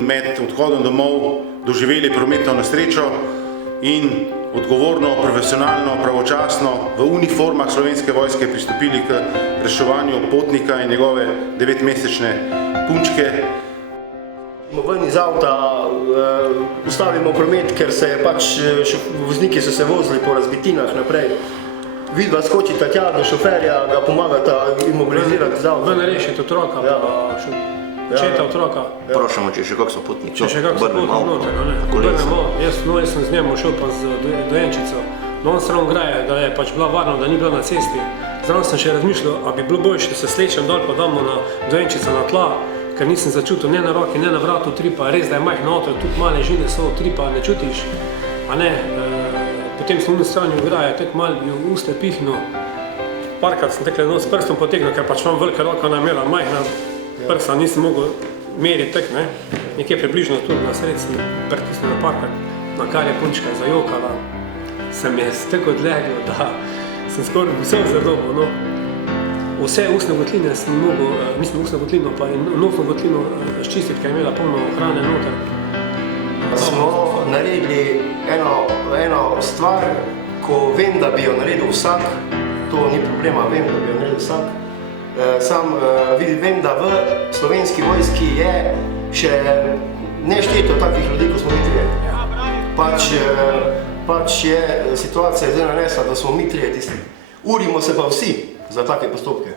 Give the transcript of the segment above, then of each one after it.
Med odhodom domov doživeli prometno nesrečo in odgovorno, profesionalno, pravočasno v uniformah Slovenske vojske pristopili k reševanju potnika in njegove 9-mesečne punčke. Ven iz avta ustavimo promet, ker se vozniki so se vozili po razbitinah naprej. Vidva skočita tja do šoferja, ga pomagata imobilizirati z avta. Ven rešiti otroka, očeta otroka. Prošamo, če še kak so potnik. Če še kak so potnik noter, obrnemo. Jaz sem z njim šel pa z dojenčico. No, on sram graje, da je pač bila varna, da ni bila na cesti. Zraven sem še razmišljal, a bi bilo boljše, da se slečem dol pa damo na dojenčico na tla, ker nisem začutil ne na roki, ne na vratu tripa. Res, da je majhno avto, tudi male žile so, tripa ne čutiš, a ne. Potem sem v strani ograje, tek malo v uste pihnil. Parkrat sem tekle s prstom potegnil, ker pač imam velika roka namela, majhna prsta, nisem mogel meriti tek, ne. Nekje približno tudi na sred sem pritisnil na parkrat, na kar je punčka zajokala. Se mi je tako odleglo, da sem skoraj vse zadobil, no. Vse ustne votline sem mogel, mislim ustno votlino pa nosno votlino ščistiti, ker je imela polno hrane noter. Smo naredili eno stvar, ko vem, da bi jo naredil vsak, to ni problema, vem, da bi jo naredil vsak. Vem, da v Slovenski vojski je še nešteto takih ljudi, ko smo mi trije. Pač je situacija zdaj nanesla, da smo mi trije tisti. Urimo se pa vsi za take postopke.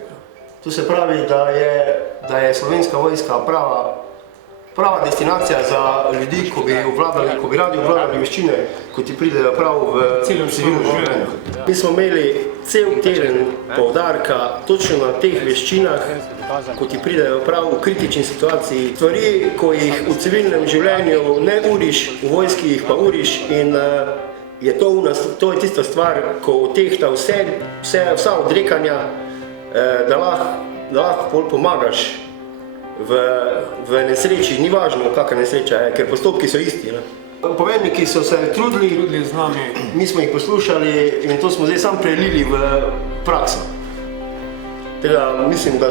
To se pravi, da je Slovenska vojska prava destinacija za ljudi, ko bi radi obvladali veščine, ko ti pridejo prav v civilno življenje. Mi smo imeli cel teden poudarka točno na teh veščinah, ko ti pridejo prav v kritični situaciji. Stvari, ko jih v civilnem življenju ne uriš, v vojski jih pa uriš in to je tista stvar, ko tehta vsa odrekanja, da lahko pomagaš v nesreči, ni važno, kakšna nesreča je, ker postopki so isti. Poveljniki so se trudili z nami, mi smo jih poslušali in to smo zdaj sam prelili v prakso. Teda mislim, da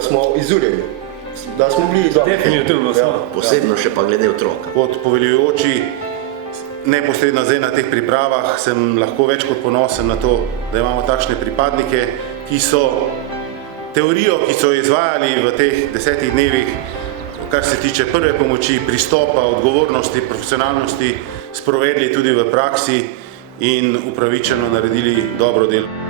smo izurjeni, da smo bili definitivno smo. Posebno še pa glede otroka. Kot poveljujoči, neposredno zdaj na teh pripravah, sem lahko več kot ponosen na to, da imamo takšne pripadnike, ki so teorijo, ki so izvajali v teh 10 dnevih, kar se tiče prve pomoči, pristopa, odgovornosti, profesionalnosti, sprovedli tudi v praksi in upravičeno naredili dobro delo.